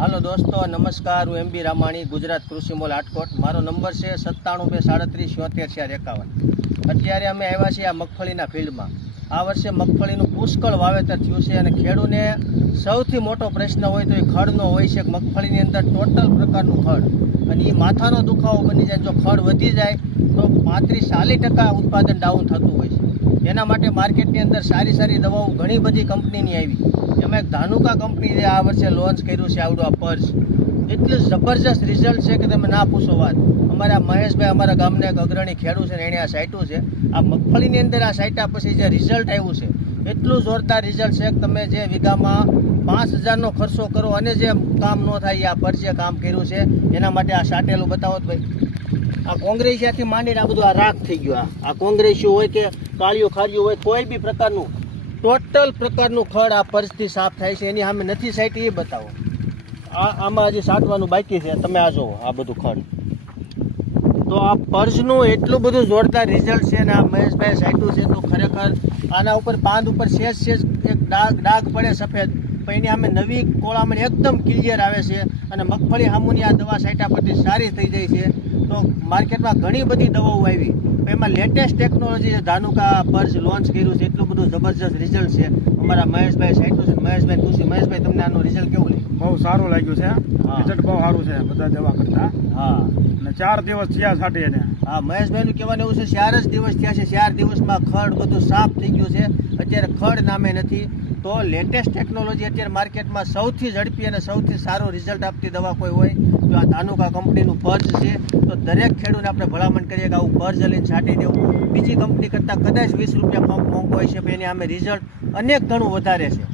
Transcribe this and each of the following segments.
હાલો દોસ્તો, નમસ્કાર. હું એમબી રામાણી, ગુજરાત કૃષિ મોલ રાજકોટ. મારો નંબર છે 9723377451. અત્યારે અમે આવ્યા છીએ આ મગફળીના ફિલ્ડમાં. આ વર્ષે મગફળીનું પુષ્કળ વાવેતર થયું છે અને ખેડૂતને સૌથી મોટો પ્રશ્ન હોય તો એ ખડનો હોય છે. મગફળીની અંદર ટોટલ પ્રકારનું ખડ, અને એ માથાનો દુખાવો બની જાય. જો ખડ વધી જાય તો 35-40% ઉત્પાદન ડાઉન થતું હોય છે. એના માટે માર્કેટની અંદર સારી સારી દવાઓ ઘણી બધી કંપનીની આવી. એમાં એક ધાનુકા કંપનીએ આ વર્ષે લોન્ચ કર્યું છે આવડું આ પર્સ. એટલું જબરજસ્ત રિઝલ્ટ છે કે તમે ના પૂછો વાત. અમારા મહેશભાઈ, અમારા ગામના એક અગ્રણી ખેડૂત છે ને, એણે આ સાઈટ્યું છે. આ મગફળીની અંદર આ સાઈટ્યા પછી જે રિઝલ્ટ આવ્યું છે, એટલું જોરદાર રિઝલ્ટ છે કે તમે જે વીઘામાં 5000નો ખર્ચો કરો અને જે કામ ન થાય આ પર્સે કામ કર્યું છે. એના માટે આ સાટેલું બતાવો તો ભાઈ. આ કોંગ્રેસિયાથી માંડીને આ બધું આ રાખ થઈ ગયું. આ કોંગ્રેસિયું હોય કે કાળિયું ખાર્યું હોય, કોઈ બી પ્રકારનું ટોટલ પ્રકારનું ખડ આ પર્સથી સાફ થાય છે. એની સામે નથી સાઈટી એ બતાવો. આમાં હજી સાટવાનું બાકી છે. તમે આ જુઓ, આ બધું ખડ. તો આ પર્સનું એટલું બધું જોરદાર રિઝલ્ટ છે ને આ મહેશભાઈ સાઈટું છે. તો ખરેખર આના ઉપર પાંદ ઉપર સેજ એક ડાઘ પડે સફેદ, પણ એની સામે નવી કોળામણી એકદમ ક્લિયર આવે છે. અને મગફળી સામુની આ દવા સાઈટા પરથી સારી થઈ જાય છે. તો માર્કેટમાં ઘણી બધી દવાઓ આવી, એમાં latest technology Dhanuka purse launch કર્યું છે. એટલું બધું જબરજસ્ત રિઝલ્ટ છે. અમારા મહેશભાઈ સાઈટું છે. મહેશભાઈ ખુશી. મહેશભાઈ, તમને આનું રિઝલ્ટ કેવું લાગ્યું? બહુ સારું લાગ્યું છે. રિઝલ્ટ બહુ સારું છે બધા દવા કરતા. હા, અને 4 દિવસ થયા છાંટી એને. હા, મહેશભાઈનું કહેવાનું એવું છે 4 જ દિવસ થયા છે. 4 દિવસમાં ખડ બધું સાફ થઈ ગયું છે. અત્યારે ખડ નામે નથી. તો લેટેસ્ટ ટેકનોલોજી અત્યારે માર્કેટમાં સૌથી ઝડપી અને સૌથી સારું રિઝલ્ટ આપતી દવા કોઈ હોય તો આ ધાનુકા કંપનીનું પર્જ છે. તો દરેક ખેડૂતને આપણે ભલામણ કરીએ કે આવું પર્જ લઈને છાંટી દેવું. બીજી કંપની કરતાં કદાચ 20 રૂપિયા મોંઘું હોય છે, પણ એની સામે રિઝલ્ટ અનેક ગણું વધારે છે.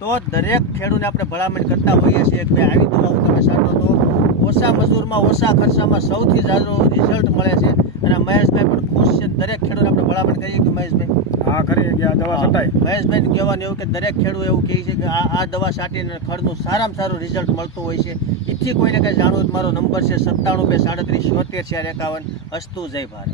તો દરેક ખેડૂતને આપણે ભલામણ કરતા હોઈએ છીએ કે ભાઈ આવી દવાઓ તમે છાંટો તો ઓછા મજૂરમાં ઓછા ખર્ચામાં સૌથી સારું રિઝલ્ટ મળે છે. અને મહેશભાઈ પણ ખુશ છે. દરેક ખેડૂત આપણે ભલામણ કરીએ કે મહેશભાઈ હા કરી કે આ દવા છટાય. મહેશભાઈ કહેવાનું એવું કે દરેક ખેડૂત એવું કહે છે કે આ દવા છાંટીને ખડનું સારામાં સારું રિઝલ્ટ મળતું હોય છે. એથી કોઈને કંઈ જાણવું, મારો નંબર છે 9723377451. અસ્તુ. જય ભારત.